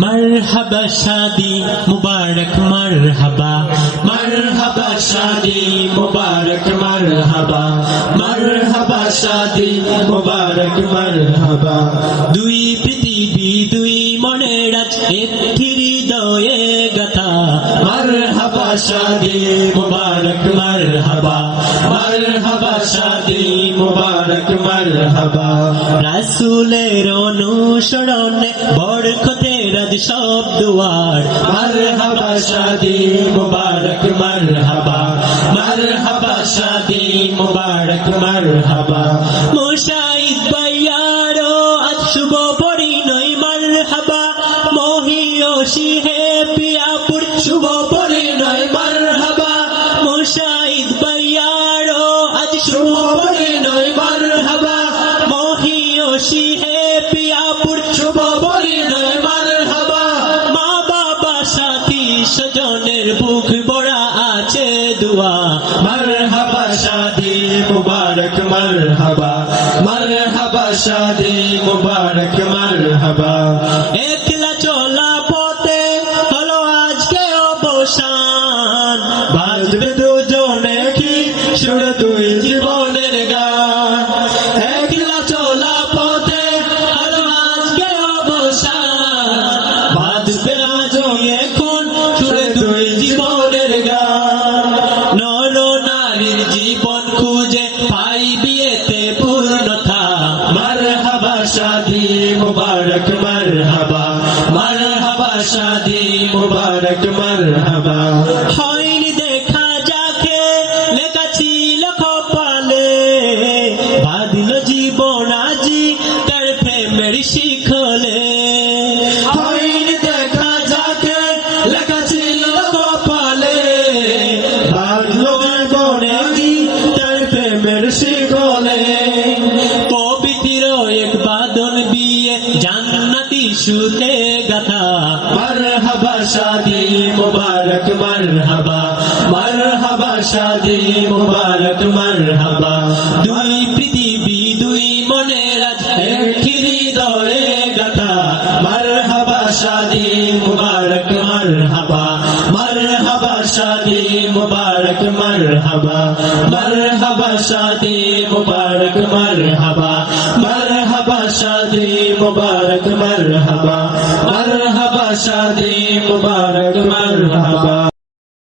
मरहबा शादी मुबारक मरहबा मरहबा शादी मुबारक मरहबा मरहबा शादी मुबारक मरहबा दुई पृथिवी दुई मनेर एकटी हृदये गाथा मरहबा शादी मुबारक मरहबा मरहबा शादी मुबारक मरहबा रासूलेर अनुसरणे बरकतेर सब दुआर मरहबा शादी मुबारक मरहबा मरहबा शादी मुबारक मरहबा मुशाहिद भाइयारो आज शुभ परिणय मरहबा মহিয়সী হে পিয়াপুর শুভ পরিণয় মরহবা মুশাহিদ ভাইয়ারো আজ শুভ পরিণয় মরহবা মহিয়সী হে পিয়াপুর শুভ পরিণয় মরহবা মা বাবা সাথী স্বজনের বুক ভরা আছে দোয়া মরহবা শাদি মুবারক মরহবা মরহবা শাদি মুবারক মরহবা একলা চলা পথে হলো আজকে অবসান বাজবে দুজনে কি সুর দুই জীবনের গান একলা চলা পথে হলো আজকে অবসান বাজবে আজ এখন সুর দুই জীবনের গান নর নারীর জীবন খুঁজে পাই বিয়েতে পূর্ণতা মরহবা শাদি মুবারক মরহবা মরহবা শাদি মুবারক মরহবা হয়নি দেখা যাকে লেখা ছিল কপালে বাঁধল জীবন আজি তার প্রেমের শিখলে হয়নি দেখা যাকে লেখা ছিল কপালে বাঁধল জীবন আজি তার প্রেমের শিখলে পবিত্র এক বাঁধন বিয়ে জান্নাতি সুরে গাথা মরহবা শাদি মুবারক মরহবা মরহবা শাদি মুবারক মরহবা দুই পৃথিবী দুই মনের আজ একটি হৃদয়ে গাথা মরহবা শাদি মুবারক মরহবা মরহবা শাদি মুবারক মরহবা মরহবা শাদি মুবারক মরহবা মরহবা শাদি মুবারক মরহবা মরহবা শাদি মুবারক মরহবা।